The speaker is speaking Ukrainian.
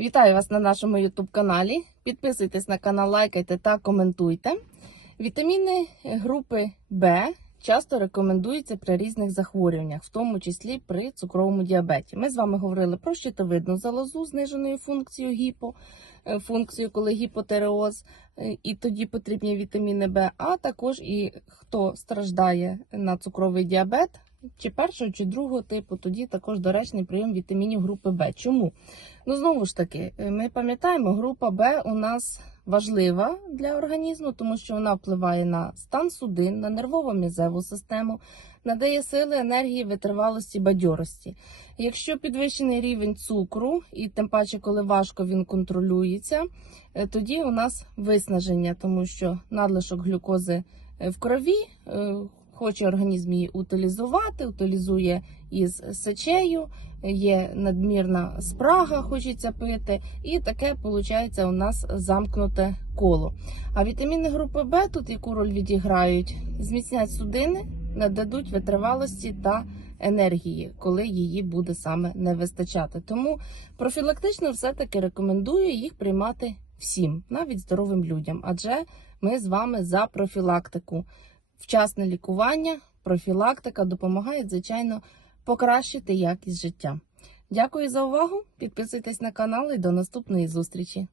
Вітаю вас на нашому YouTube каналі. Підписуйтесь на канал, лайкайте та коментуйте. Вітаміни групи Б часто рекомендуються при різних захворюваннях, в тому числі при цукровому діабеті. Ми з вами говорили про щитовидну залозу зниженою функцією гіпо, е, функцію, коли гіпотереоз, е, і тоді потрібні вітаміни Б, а також і хто страждає на цукровий діабет. Чи першого, чи другого типу, тоді також доречний прийом вітамінів групи Б. Чому? Ну, знову ж таки, е, ми пам'ятаємо, група Б у нас важлива для організму, тому що вона впливає на стан судин, на нервово-мізеву систему, надає сили, енергії, витривалості, бадьорості. Якщо підвищений рівень цукру, і тим паче, коли важко він контролюється, е, тоді у нас виснаження, тому що надлишок глюкози е, в крові. Хоче організм її утилізувати, утилізує із сечею, є надмірна спрага, хочеться пити, і таке виходить у нас замкнуте коло. А вітаміни групи Б тут яку роль відіграють? Зміцнять судини, нададуть витривалості та енергії, коли її буде саме не вистачати. Тому профілактично все-таки рекомендую їх приймати всім, навіть здоровим людям, адже ми з вами за профілактику. Вчасне лікування, профілактика допомагає, звичайно, покращити якість життя. Дякую за увагу. Підписуйтесь на канал і до наступної зустрічі.